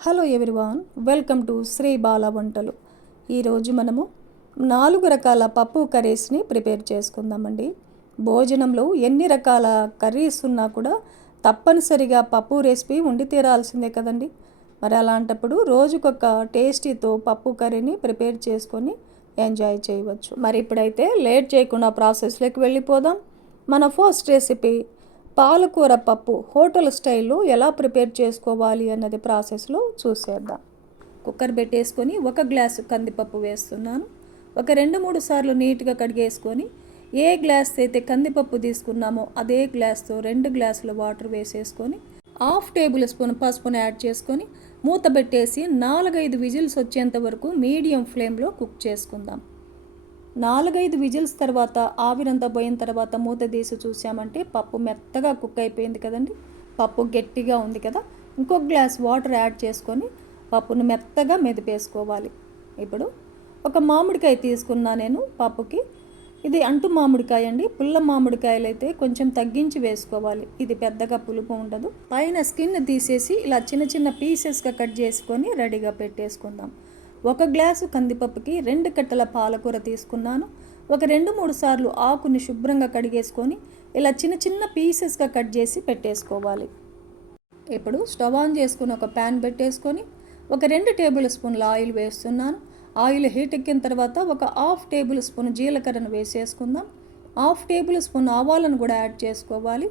Hello everyone welcome to Sri Bala వంటలు. ఈరోజు మనము నాలుగు రకాల పప్పు కర్రీస్ని ప్రిపేర్ చేసుకుందామండి. భోజనంలో ఎన్ని రకాల కర్రీస్ ఉన్నా కూడా తప్పనిసరిగా పప్పు రెసిపీ ఉండి తీరాల్సిందే కదండి. మరి అలాంటప్పుడు రోజుకొక టేస్టీతో పప్పు కర్రీని ప్రిపేర్ చేసుకొని ఎంజాయ్ చేయవచ్చు. మరి ఇప్పుడైతే లేట్ చేయకుండా ప్రాసెస్లోకి వెళ్ళిపోదాం. మన ఫస్ట్ రెసిపీ పాలకూర పప్పు హోటల్ స్టైల్లో ఎలా ప్రిపేర్ చేసుకోవాలి అన్నది ప్రాసెస్లో చూసేద్దాం. కుక్కర్ పెట్టేసుకొని ఒక గ్లాసు కందిపప్పు వేస్తున్నాను. ఒక రెండు మూడు సార్లు నీట్గా కడిగేసుకొని ఏ గ్లాస్ అయితే కందిపప్పు తీసుకున్నామో అదే గ్లాస్తో రెండు గ్లాసుల వాటర్ వేసేసుకొని హాఫ్ టేబుల్ స్పూన్ పసుపును యాడ్ చేసుకొని మూత పెట్టేసి నాలుగైదు విజిల్స్ వచ్చేంత వరకు మీడియం ఫ్లేమ్లో కుక్ చేసుకుందాం. నాలుగైదు విజిల్స్ తర్వాత ఆవిరంతా పోయిన తర్వాత మూత తీసి చూసామంటే పప్పు మెత్తగా కుక్ అయిపోయింది కదండి. పప్పు గట్టిగా ఉంది కదా. ఇంకొక గ్లాస్ వాటర్ యాడ్ చేసుకొని పప్పును మెత్తగా మెదిపేసుకోవాలి. ఇప్పుడు ఒక మామిడికాయ తీసుకున్నా నేను పప్పుకి. ఇది అంటు మామిడికాయ అండి. పుల్ల మామిడికాయలు అయితే కొంచెం తగ్గించి వేసుకోవాలి. ఇది పెద్దగా పులుపు ఉండదు. పైన స్కిన్ తీసేసి ఇలా చిన్న చిన్న పీసెస్గా కట్ చేసుకొని రెడీగా పెట్టేసుకుందాం. ఒక గ్లాసు కందిపప్పుకి రెండు కట్టల పాలకూర తీసుకున్నాను. ఒక రెండు మూడు సార్లు ఆకుని శుభ్రంగా కడిగేసుకొని ఇలా చిన్న చిన్న పీసెస్గా కట్ చేసి పెట్టేసుకోవాలి. ఇప్పుడు స్టవ్ ఆన్ చేసుకుని ఒక ప్యాన్ పెట్టేసుకొని ఒక రెండు టేబుల్ స్పూన్ల ఆయిల్ వేస్తున్నాను. ఆయిల్ హీట్ ఎక్కిన తర్వాత ఒక హాఫ్ టేబుల్ స్పూన్ జీలకర్రను వేసేసుకుందాం. హాఫ్ టేబుల్ స్పూన్ ఆవాలను కూడా యాడ్ చేసుకోవాలి.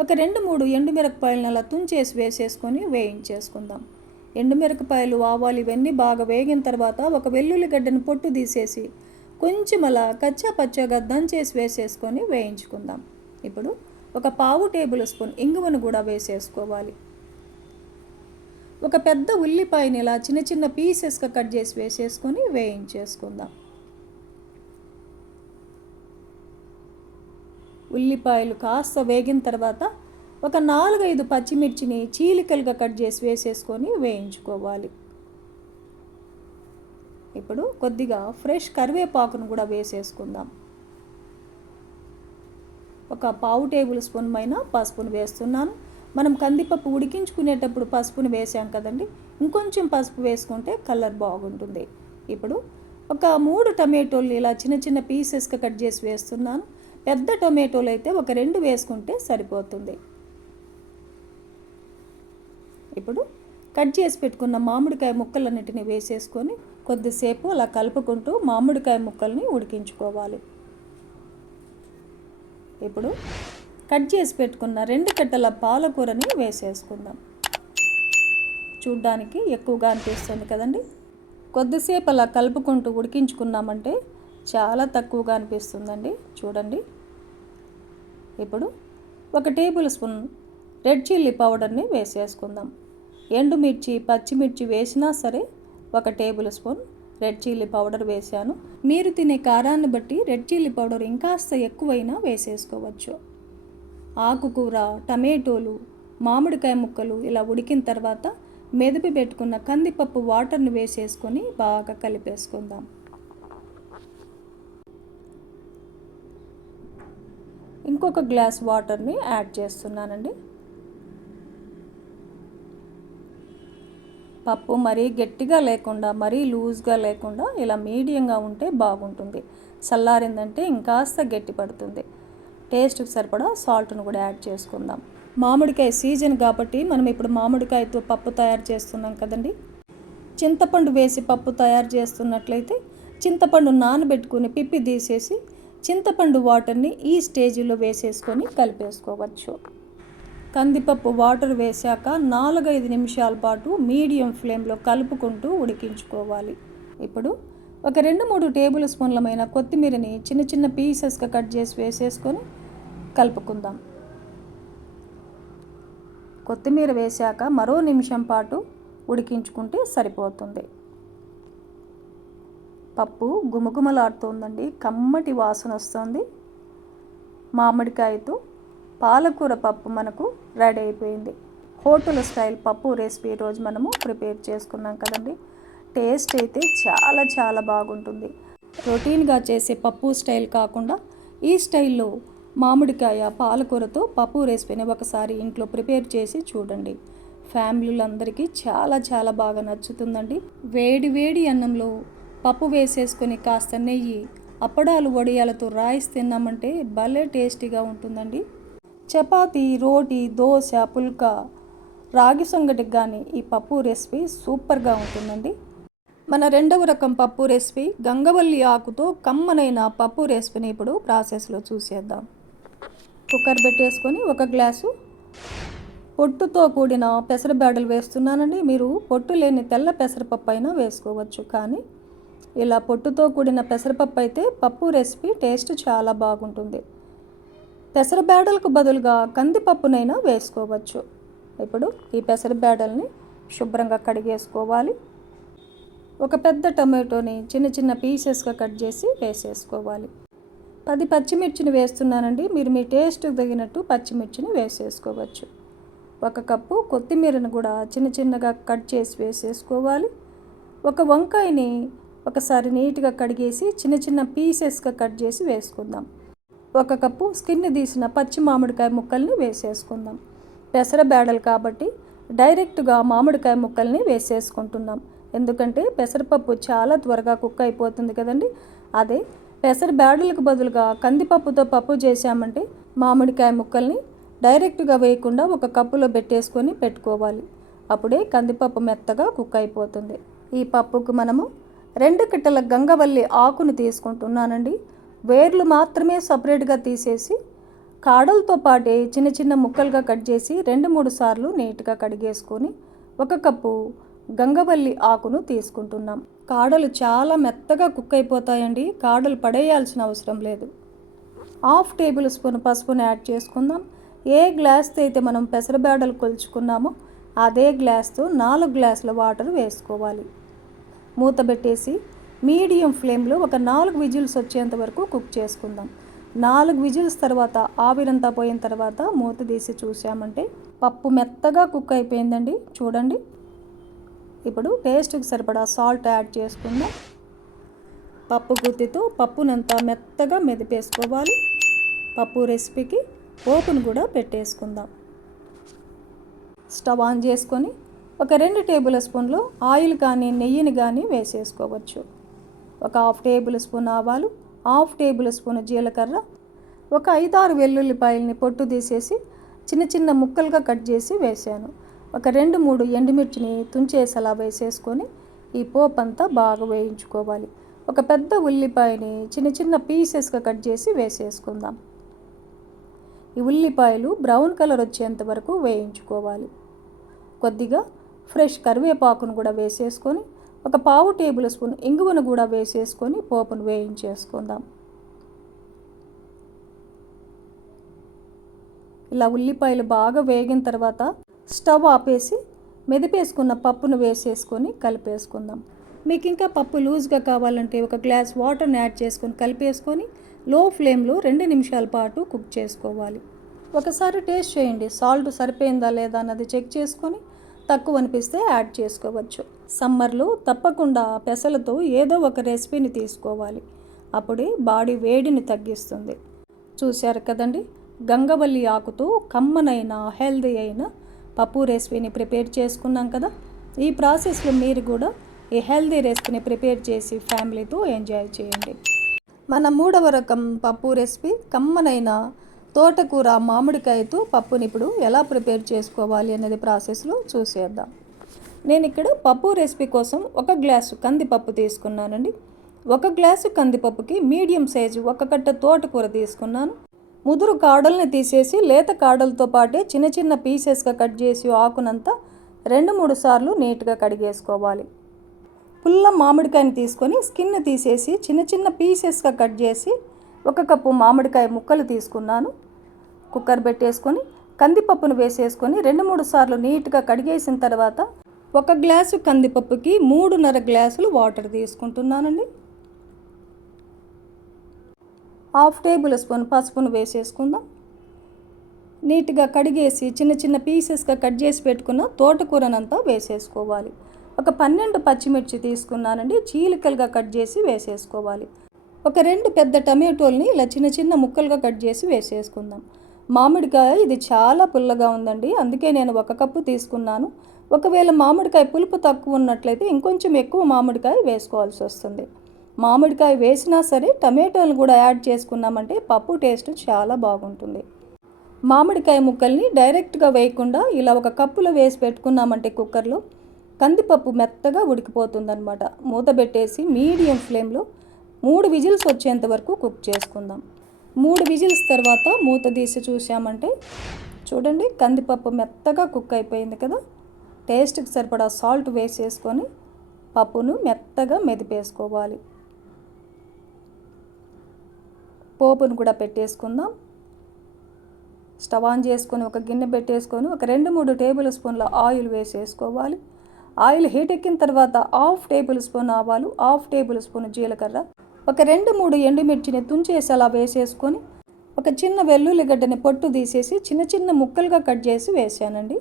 ఒక రెండు మూడు ఎండుమిరపకాయలను అలా తుంచేసి వేసేసుకొని వేయించేసుకుందాం. ఎండుమిరపకాయలు ఆవాలు ఇవన్నీ బాగా వేగిన తర్వాత ఒక వెల్లుల్లి గడ్డను పొట్టు తీసేసి కొంచెం అలా కచ్చా పచ్చగా దంచేసి వేసేసుకొని వేయించుకుందాం. ఇప్పుడు ఒక పావు టేబుల్ స్పూన్ ఇంగువను కూడా వేసేసుకోవాలి. ఒక పెద్ద ఉల్లిపాయని ఇలా చిన్న చిన్న పీసెస్గా కట్ చేసి వేసేసుకొని వేయించేసుకుందాం. ఉల్లిపాయలు కాస్త వేగిన తర్వాత ఒక నాలుగైదు పచ్చిమిర్చిని చీలికలుగా కట్ చేసి వేసేసుకొని వేయించుకోవాలి. ఇప్పుడు కొద్దిగా ఫ్రెష్ కరివేపాకును కూడా వేసేసుకుందాం. ఒక పావు టేబుల్ స్పూన్ పైన పసుపును వేస్తున్నాను. మనం కందిపప్పు ఉడికించుకునేటప్పుడు పసుపును వేసాం కదండి ఇంకొంచెం పసుపు వేసుకుంటే కలర్ బాగుంటుంది. ఇప్పుడు ఒక మూడు టమాటోలు ఇలా చిన్న చిన్న పీసెస్గా కట్ చేసి వేస్తున్నాను. పెద్ద టొమాటోలు అయితే ఒక రెండు వేసుకుంటే సరిపోతుంది. ఇప్పుడు కట్ చేసి పెట్టుకున్న మామిడికాయ ముక్కలన్నిటిని వేసేసుకొని కొద్దిసేపు అలా కలుపుకుంటూ మామిడికాయ ముక్కల్ని ఉడికించుకోవాలి. ఇప్పుడు కట్ చేసి పెట్టుకున్న రెండు కట్టల పాలకూరని వేసేసుకుందాం. చూడ్డానికి ఎక్కువగా అనిపిస్తుంది కదండి? కొద్దిసేపు అలా కలుపుకుంటూ ఉడికించుకున్నామంటే చాలా తక్కువగా అనిపిస్తుందండి. చూడండి. ఇప్పుడు ఒక టేబుల్ స్పూన్ రెడ్ చిల్లీ పౌడర్ని వేసేసుకుందాం. ఎండుమిర్చి పచ్చిమిర్చి వేసినా సరే ఒక tablespoon red chilli powder వేసాను మీరు తినే కారాన్ని బట్టి రెడ్ చిల్లీ పౌడర్ ఇంకాస్త ఎక్కువైనా వేసేసుకోవచ్చు. ఆకుకూర టమాటోలు మామిడికాయ ముక్కలు ఇలా ఉడికిన తర్వాత మెదిపి పెట్టుకున్న కందిపప్పు వాటర్ని వేసేసుకొని బాగా కలిపేసుకుందాం. ఇంకొక గ్లాస్ వాటర్ని యాడ్ చేస్తున్నానండి. పప్పు మరీ గట్టిగా లేకుండా మరీ లూజ్గా లేకుండా ఇలా మీడియంగా ఉంటే బాగుంటుంది. చల్లారిందంటే ఇంకాస్త గట్టి పడుతుంది. టేస్ట్కి సరిపడా సాల్ట్ను కూడా యాడ్ చేసుకుందాం. మామిడికాయ సీజన్ కాబట్టి మనం ఇప్పుడు మామిడికాయతో పప్పు తయారు చేస్తున్నాం కదండి. చింతపండు వేసి పప్పు తయారు చేస్తున్నట్లయితే చింతపండు నానబెట్టుకుని పిప్పి తీసేసి చింతపండు వాటర్ని ఈ స్టేజీలో వేసేసుకొని కలిపేసుకోవచ్చు. కందిపప్పు వాటర్ వేశాక నాలుగైదు నిమిషాల పాటు మీడియం ఫ్లేమ్లో కలుపుకుంటూ ఉడికించుకోవాలి. ఇప్పుడు ఒక రెండు మూడు టేబుల్ స్పూన్లమైన కొత్తిమీరని చిన్న చిన్న పీసెస్గా కట్ చేసి వేసేసుకొని కలుపుకుందాం. కొత్తిమీర వేశాక మరో నిమిషం పాటు ఉడికించుకుంటే సరిపోతుంది. పప్పు గుమగుమలాడుతుందండి. కమ్మటి వాసన వస్తుంది. మామిడికాయతో పాలకూర పప్పు మనకు రెడీ అయిపోయింది. హోటల్ స్టైల్ పప్పు రెసిపీ రోజు మనము ప్రిపేర్ చేసుకున్నాం కదండి. టేస్ట్ అయితే చాలా చాలా బాగుంటుంది. రొటీన్గా చేసే పప్పు స్టైల్ కాకుండా ఈ స్టైల్లో మామిడికాయ పాలకూరతో పప్పు రెసిపీని ఒకసారి ఇంట్లో ప్రిపేర్ చేసి చూడండి. ఫ్యామిలీలందరికీ చాలా చాలా బాగా నచ్చుతుందండి. వేడి వేడి అన్నంలో పప్పు వేసేసుకొని కాస్త నెయ్యి అప్పడాలు వడియాలతో రాయిస్ తిన్నామంటే భలే టేస్టీగా ఉంటుందండి. చపాతీ రోటీ దోశ పుల్కా రాగి సంగటికి కానీ ఈ పప్పు రెసిపీ సూపర్గా ఉంటుందండి. మన రెండవ రకం పప్పు రెసిపీ గంగవల్లి ఆకుతో కమ్మనైన పప్పు రెసిపీని ఇప్పుడు ప్రాసెస్లో చూసేద్దాం. కుక్కర్ పెట్టేసుకొని ఒక గ్లాసు పొట్టుతో కూడిన పెసరబేడలు వేస్తున్నానండి. మీరు పొట్టు లేని తెల్ల పెసరపప్పు అయినా వేసుకోవచ్చు. కానీ ఇలా పొట్టుతో కూడిన పెసరపప్పు అయితే పప్పు రెసిపీ టేస్ట్ చాలా బాగుంటుంది. పెసరబేడలకు బదులుగా కందిపప్పునైనా వేసుకోవచ్చు. ఇప్పుడు ఈ పెసరబేడల్ని శుభ్రంగా కడిగేసుకోవాలి. ఒక పెద్ద టమాటోని చిన్న చిన్న పీసెస్గా కట్ చేసి వేసేసుకోవాలి. పది పచ్చిమిర్చిని వేస్తున్నానండి. మీరు మీ టేస్ట్కి తగినట్టు పచ్చిమిర్చిని వేసేసుకోవచ్చు. ఒక కప్పు కొత్తిమీరను కూడా చిన్న చిన్నగా కట్ చేసి వేసేసుకోవాలి. ఒక వంకాయని ఒకసారి నీట్గా కడిగేసి చిన్న చిన్న పీసెస్గా కట్ చేసి వేసుకుందాం. ఒక కప్పు స్కిన్ తీసిన పచ్చి మామిడికాయ ముక్కల్ని వేసేసుకుందాం. పెసర బేడలు కాబట్టి డైరెక్ట్గా మామిడికాయ ముక్కల్ని వేసేసుకుంటున్నాం. ఎందుకంటే పెసరపప్పు చాలా త్వరగా కుక్ అయిపోతుంది కదండి. అదే పెసర బేడలకు బదులుగా కందిపప్పుతో పప్పు చేశామంటే మామిడికాయ ముక్కల్ని డైరెక్ట్గా వేయకుండా ఒక కప్పులో పెట్టేసుకొని పెట్టుకోవాలి. అప్పుడే కందిపప్పు మెత్తగా కుక్ అయిపోతుంది. ఈ పప్పుకు మనము రెండు కిట్టల గంగవల్లి ఆకును తీసుకుంటున్నానండి. వేర్లు మాత్రమే సపరేట్గా తీసేసి కాడలతో పాటే చిన్న చిన్న ముక్కలుగా కట్ చేసి రెండు మూడు సార్లు నీట్గా కడిగేసుకొని ఒక కప్పు గంగవల్లి ఆకును తీసుకుంటున్నాం. కాడలు చాలా మెత్తగా కుక్ అయిపోతాయండి. కాడలు పడేయాల్సిన అవసరం లేదు. హాఫ్ టేబుల్ స్పూన్ పసుపుని యాడ్ చేసుకుందాం. ఏ గ్లాస్తో అయితే మనం పెసరబేడలు కొలుచుకున్నామో అదే గ్లాస్తో నాలుగు గ్లాసుల వాటర్ వేసుకోవాలి. మూత పెట్టేసి మీడియం ఫ్లేమ్లో ఒక నాలుగు విజిల్స్ వచ్చేంత వరకు కుక్ చేసుకుందాం. నాలుగు విజిల్స్ తర్వాత ఆవిరంతా పోయిన తర్వాత మూత తీసి చూసామంటే పప్పు మెత్తగా కుక్ అయిపోయిందండి. చూడండి. ఇప్పుడు టేస్ట్కి సరిపడా సాల్ట్ యాడ్ చేసుకుందాం. పప్పు గుత్తితో పప్పునంతా మెత్తగా మెదిపేసుకోవాలి. పప్పు రెసిపీకి పోపును కూడా పెట్టేసుకుందాం. స్టవ్ ఆన్ చేసుకొని ఒక రెండు టేబుల్ స్పూన్లు ఆయిల్ కానీ నెయ్యిని కానీ వేసేసుకోవచ్చు. ఒక హాఫ్ టేబుల్ స్పూన్ ఆవాలు హాఫ్ టేబుల్ స్పూన్ జీలకర్ర ఒక ఐదారు వెల్లుల్లిపాయలని పొట్టు తీసేసి చిన్న చిన్న ముక్కలుగా కట్ చేసి వేసాను. ఒక రెండు మూడు ఎండుమిర్చిని తుంచేసలా వేసేసుకొని ఈ పోపు అంతా బాగా వేయించుకోవాలి. ఒక పెద్ద ఉల్లిపాయని చిన్న చిన్న పీసెస్గా కట్ చేసి వేసేసుకుందాం. ఈ ఉల్లిపాయలు బ్రౌన్ కలర్ వచ్చేంత వరకు వేయించుకోవాలి. కొద్దిగా ఫ్రెష్ కరివేపాకును కూడా వేసేసుకొని ఒక పావు టేబుల్ స్పూన్ ఇంగువను కూడా వేసేసుకొని పోపును వేయించేసుకుందాం. ఇలా ఉల్లిపాయలు బాగా వేగిన తర్వాత స్టవ్ ఆపేసి మెదిపేసుకున్న పప్పును వేసేసుకొని కలిపేసుకుందాం. మీకు ఇంకా పప్పు లూజ్గా కావాలంటే ఒక గ్లాస్ వాటర్ని యాడ్ చేసుకొని కలిపేసుకొని లో ఫ్లేమ్లో రెండు నిమిషాల పాటు కుక్ చేసుకోవాలి. ఒకసారి టేస్ట్ చేయండి. సాల్ట్ సరిపోయిందా లేదా అన్నది చెక్ చేసుకొని తక్కువ అనిపిస్తే యాడ్ చేసుకోవచ్చు. సమ్మర్లో తప్పకుండా పెసలతో ఏదో ఒక రెసిపీని తీసుకోవాలి. అప్పుడే బాడీ వేడిని తగ్గిస్తుంది. చూశారు కదండి? గంగవల్లి ఆకుతో కమ్మనైన హెల్దీ అయిన పప్పు రెసిపీని ప్రిపేర్ చేసుకున్నాం కదా? ఈ ప్రాసెస్లో మీరు కూడా ఈ హెల్దీ రెసిపీని ప్రిపేర్ చేసి ఫ్యామిలీతో ఎంజాయ్ చేయండి. మన మూడవ రకం పప్పు రెసిపీ కమ్మనైన తోటకూర మామిడికాయతో పప్పుని ఇప్పుడు ఎలా ప్రిపేర్ చేసుకోవాలి అనేది ప్రాసెస్లో చూసేద్దాం. నేను ఇక్కడ పప్పు రెసిపీ కోసం ఒక గ్లాసు కందిపప్పు తీసుకున్నానండి. ఒక గ్లాసు కందిపప్పుకి మీడియం సైజు ఒక కట్ట తోటకూర తీసుకున్నాను. ముదురు కాడల్ని తీసేసి లేత కాడలతో పాటే చిన్న చిన్న పీసెస్గా కట్ చేసి ఆకునంతా రెండు మూడు సార్లు నీట్గా కడిగేసుకోవాలి. పుల్ల మామిడికాయని తీసుకొని స్కిన్ తీసేసి చిన్న చిన్న పీసెస్గా కట్ చేసి ఒక కప్పు మామిడికాయ ముక్కలు తీసుకున్నాను. కుక్కర్ పెట్టేసుకొని కందిపప్పును వేసేసుకొని రెండు మూడు సార్లు నీట్గా కడిగేసిన తర్వాత ఒక గ్లాసు కందిపప్పుకి మూడున్నర గ్లాసులు వాటర్ తీసుకుంటున్నానండి. హాఫ్ టేబుల్ స్పూన్ పసుపును వేసేసుకుందాం. నీట్గా కడిగేసి చిన్న చిన్న పీసెస్గా కట్ చేసి పెట్టుకున్న తోటకూరనంతా వేసేసుకోవాలి. ఒక పన్నెండు పచ్చిమిర్చి తీసుకున్నానండి చీలికలుగా కట్ చేసి వేసేసుకోవాలి. ఒక రెండు పెద్ద టమాటోల్ని ఇలా చిన్న చిన్న ముక్కలుగా కట్ చేసి వేసేసుకుందాం. మామిడికాయ ఇది చాలా పుల్లగా ఉందండి అందుకే నేను ఒక కప్పు తీసుకున్నాను. ఒకవేళ మామిడికాయ పులుపు తక్కువ ఉన్నట్లయితే ఇంకొంచెం ఎక్కువ మామిడికాయ వేసుకోవాల్సి వస్తుంది. మామిడికాయ వేసినా సరే టమాటోలు కూడా యాడ్ చేసుకున్నామంటే పప్పు టేస్ట్ చాలా బాగుంటుంది. మామిడికాయ ముక్కల్ని డైరెక్ట్గా వేయకుండా ఇలా ఒక కప్పులో వేసి పెట్టుకున్నామంటే కుక్కర్లో కందిపప్పు మెత్తగా ఉడికిపోతుందనమాట మూత పెట్టేసి మీడియం ఫ్లేమ్లో మూడు విజిల్స్ వచ్చేంత వరకు కుక్ చేసుకుందాం. మూడు విజిల్స్ తర్వాత మూత తీసి చూసామంటే చూడండి కందిపప్పు మెత్తగా కుక్ అయిపోయింది కదా. టేస్ట్కి సరిపడా సాల్ట్ వేసేసుకొని పప్పును మెత్తగా మెదిపేసుకోవాలి. పోపును కూడా పెట్టేసుకుందాం. స్టవ్ ఆన్ చేసుకొని ఒక గిన్నె పెట్టేసుకొని ఒక రెండు మూడు టేబుల్ స్పూన్ల ఆయిల్ వేసేసుకోవాలి. ఆయిల్ హీట్ ఎక్కిన తర్వాత హాఫ్ టేబుల్ స్పూన్ ఆవాలు హాఫ్ టేబుల్ స్పూన్ జీలకర్ర ఒక రెండు మూడు ఎండుమిర్చిని తుంచేసి అలా వేసేసుకొని ఒక చిన్న వెల్లుల్లిగడ్డని పొట్టు తీసేసి చిన్న చిన్న ముక్కలుగా కట్ చేసి వేసానండి.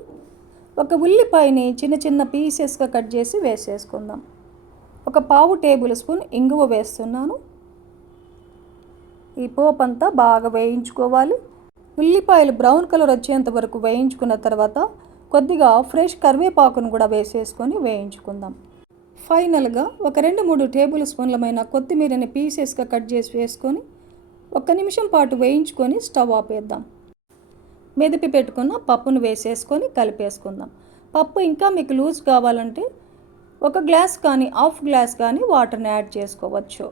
ఒక ఉల్లిపాయని చిన్న చిన్న పీసెస్గా కట్ చేసి వేసేసుకుందాం. ఒక పావు టేబుల్ స్పూన్ ఇంగువ వేస్తున్నాను. ఈ పోపు అంతా బాగా వేయించుకోవాలి. ఉల్లిపాయలు బ్రౌన్ కలర్ వచ్చేంత వరకు వేయించుకున్న తర్వాత కొద్దిగా ఫ్రెష్ కరివేపాకును కూడా వేసేసుకొని వేయించుకుందాం. ఫైనల్గా ఒక రెండు మూడు టేబుల్ స్పూన్లమైన కొత్తిమీరని పీసెస్గా కట్ చేసి వేసుకొని ఒక్క నిమిషం పాటు వేయించుకొని స్టవ్ ఆపేద్దాం. మెదిపి పెట్టుకున్న పప్పును వేసేసుకొని కలిపేసుకుందాం. పప్పు ఇంకా మీకు లూజ్ కావాలంటే ఒక గ్లాస్ కానీ హాఫ్ గ్లాస్ కానీ వాటర్ని యాడ్ చేసుకోవచ్చు.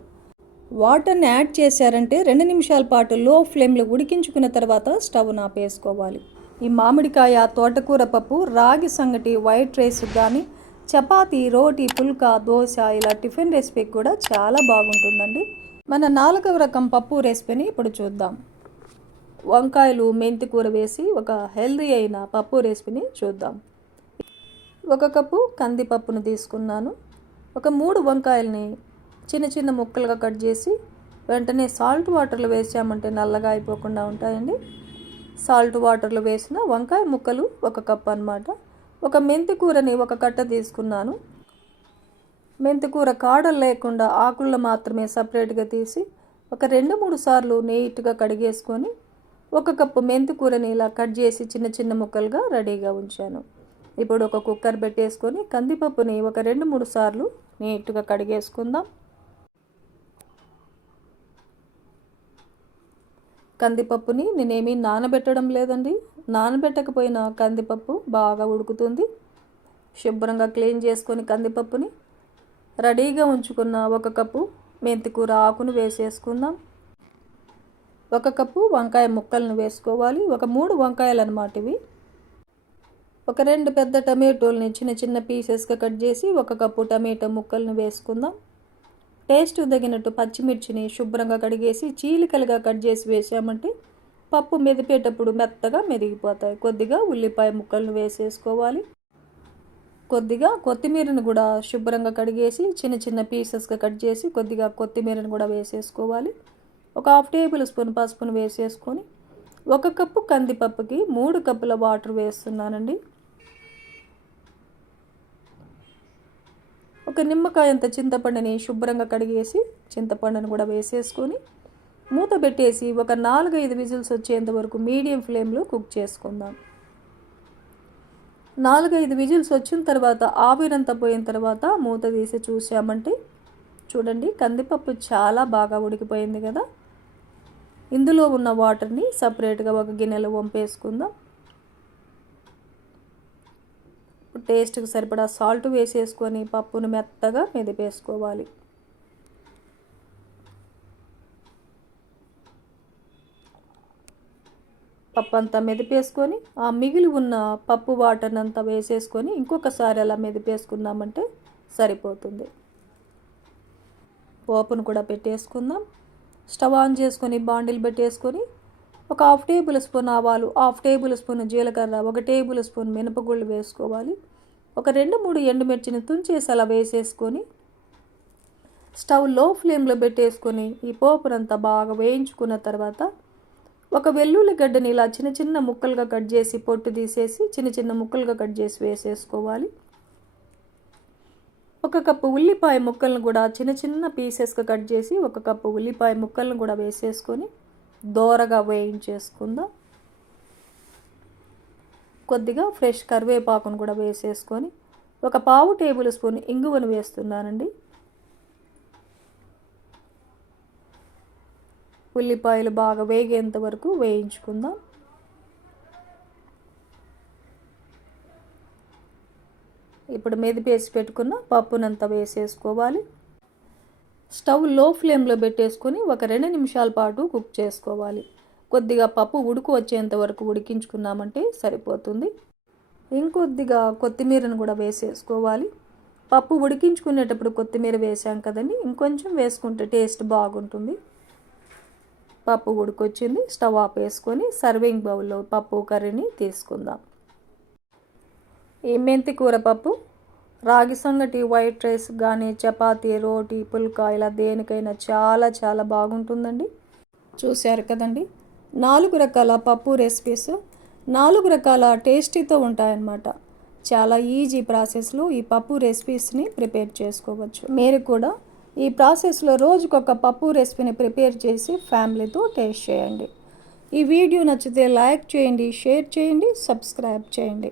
వాటర్ని యాడ్ చేశారంటే రెండు నిమిషాల పాటు లో ఫ్లేమ్లో ఉడికించుకున్న తర్వాత స్టవ్ నాపేసుకోవాలి ఈ మామిడికాయ తోటకూర పప్పు రాగి సంగటి వైట్ రైస్ కానీ చపాతి రోటీ పుల్కా దోశ ఇలా టిఫిన్ రెసిపీ కూడా చాలా బాగుంటుందండి. మన నాలుగవ రకం పప్పు రెసిపీని ఇప్పుడు చూద్దాం. వంకాయలు మెంతి కూర వేసి ఒక హెల్దీ అయిన పప్పు రెసిపీని చూద్దాం. ఒక కప్పు కందిపప్పును తీసుకున్నాను. ఒక మూడు వంకాయల్ని చిన్న చిన్న ముక్కలుగా కట్ చేసి వెంటనే సాల్ట్ వాటర్లో వేసామంటే నల్లగా అయిపోకుండా ఉంటాయండి. సాల్ట్ వాటర్లో వేసిన వంకాయ ముక్కలు ఒక కప్ అనమాట ఒక మెంతి కూరని ఒక కట్ట తీసుకున్నాను. మెంతి కూర కాడలు లేకుండా ఆకుల్లో మాత్రమే సపరేట్గా తీసి ఒక రెండు మూడు సార్లు నీట్గా కడిగేసుకొని ఒక కప్పు మెంతి కూరని ఇలా కట్ చేసి చిన్న చిన్న ముక్కలుగా రెడీగా ఉంచాను. ఇప్పుడు ఒక కుక్కర్ పెట్టేసుకొని కందిపప్పుని ఒక రెండు మూడు సార్లు నీట్గా కడిగేసుకుందాం. కందిపప్పుని నేనేమీ నానబెట్టడం లేదండి. నానబెట్టకపోయిన కందిపప్పు బాగా ఉడుకుతుంది. శుభ్రంగా క్లీన్ చేసుకొని కందిపప్పుని రెడీగా ఉంచుకున్న ఒక కప్పు మెంతికూర ఆకును వేసేసుకుందాం. ఒక కప్పు వంకాయ ముక్కలను వేసుకోవాలి. ఒక మూడు వంకాయలు అనమాట ఇవి ఒక రెండు పెద్ద టమాటోల్ని చిన్న చిన్న పీసెస్గా కట్ చేసి ఒక కప్పు టమాటో ముక్కలను వేసుకుందాం. టేస్ట్ తగినట్టు పచ్చిమిర్చిని శుభ్రంగా కడిగేసి చీలికలుగా కట్ చేసి వేసామంటే పప్పు మెదిపేటప్పుడు మెత్తగా మెదిగిపోతాయి. కొద్దిగా ఉల్లిపాయ ముక్కలను వేసేసుకోవాలి. కొద్దిగా కొత్తిమీరను కూడా శుభ్రంగా కడిగేసి చిన్న చిన్న పీసెస్గా కట్ చేసి కొద్దిగా కొత్తిమీరను కూడా వేసేసుకోవాలి. ఒక హాఫ్ టేబుల్ స్పూన్ పసుపును వేసేసుకొని ఒక కప్పు కందిపప్పుకి మూడు కప్పుల వాటర్ వేస్తున్నానండి. ఒక నిమ్మకాయ అంత చింతపండుని శుభ్రంగా కడిగేసి చింతపండుని కూడా వేసేసుకొని మూత పెట్టేసి ఒక నాలుగైదు విజిల్స్ వచ్చేంత వరకు మీడియం ఫ్లేమ్లో కుక్ చేసుకుందాం. నాలుగైదు విజిల్స్ వచ్చిన తర్వాత ఆవిరంతా పోయిన తర్వాత మూత తీసి చూసామంటే చూడండి కందిపప్పు చాలా బాగా ఉడికిపోయింది కదా. ఇందులో ఉన్న వాటర్ని సపరేట్గా ఒక గిన్నెలో వంపేసుకుందాం. టేస్ట్కి సరిపడా సాల్ట్ వేసేసుకొని పప్పును మెత్తగా మెదిపేసుకోవాలి. పప్పు అంతా మెదిపేసుకొని ఆ మిగిలి ఉన్న పప్పు వాటర్ని అంతా వేసేసుకొని ఇంకొకసారి అలా మెదిపేసుకున్నామంటే సరిపోతుంది. పోపును కూడా పెట్టేసుకుందాం. స్టవ్ ఆన్ చేసుకొని బాండిల్ పెట్టేసుకొని ఒక హాఫ్ టేబుల్ స్పూన్ ఆవాలు హాఫ్ టేబుల్ స్పూన్ జీలకర్ర ఒక టేబుల్ స్పూన్ మినపగుళ్ళు వేసుకోవాలి. ఒక రెండు మూడు ఎండుమిర్చిని తుంచేసి అలా వేసేసుకొని స్టవ్లో ఫ్లేమ్లో పెట్టేసుకొని ఈ పోపునంతా బాగా వేయించుకున్న తర్వాత ఒక వెల్లుల్లి గడ్డని ఇలా చిన్న చిన్న ముక్కలుగా కట్ చేసి పొట్టు తీసేసి చిన్న చిన్న ముక్కలుగా కట్ చేసి వేసేసుకోవాలి. ఒక కప్పు ఉల్లిపాయ ముక్కలను కూడా చిన్న చిన్న పీసెస్గా కట్ చేసి ఒక కప్పు ఉల్లిపాయ ముక్కలను కూడా వేసేసుకొని దోరగా వేయించేసుకుందాం. కొద్దిగా ఫ్రెష్ కరివేపాకును కూడా వేసేసుకొని ఒక పావు టేబుల్ స్పూన్ ఇంగువను వేస్తున్నానండి. ఉల్లిపాయలు బాగా వేగేంత వరకు వేయించుకుందాం. ఇప్పుడు మెదిపేసి పెట్టుకున్న పప్పునంతా వేసేసుకోవాలి. స్టవ్లో ఫ్లేమ్లో పెట్టేసుకొని ఒక రెండు నిమిషాల పాటు కుక్ చేసుకోవాలి. కొద్దిగా పప్పు ఉడుకు వచ్చేంత వరకు ఉడికించుకున్నామంటే సరిపోతుంది. ఇంకొద్దిగా కొత్తిమీరను కూడా వేసేసుకోవాలి. పప్పు ఉడికించుకునేటప్పుడు కొత్తిమీర వేసాం కదండి ఇంకొంచెం వేసుకుంటే టేస్ట్ బాగుంటుంది. పప్పు ఉడికొచ్చింది స్టవ్ ఆపేసుకొని సర్వింగ్ బౌల్లో పప్పు కర్రీని తీసుకుందాం. ఈ మెంతి కూర పప్పు రాగి సంగటి వైట్ రైస్ కానీ చపాతీ రోటీ పుల్కా ఇలా దేనికైనా చాలా చాలా బాగుంటుందండి. చూశారు కదండి? నాలుగు రకాల పప్పు రెసిపీస్ నాలుగు రకాల టేస్టీతో ఉంటాయన్నమాట. చాలా ఈజీ ప్రాసెస్లో ఈ పప్పు రెసిపీస్ని ప్రిపేర్ చేసుకోవచ్చు. మీరు కూడా ఈ ప్రాసెస్లో రోజుకొక పప్పు రెసిపీని ప్రిపేర్ చేసి ఫ్యామిలీతో టేస్ట్ చేయండి. ఈ వీడియో నచ్చితే లైక్ చేయండి షేర్ చేయండి సబ్స్క్రైబ్ చేయండి.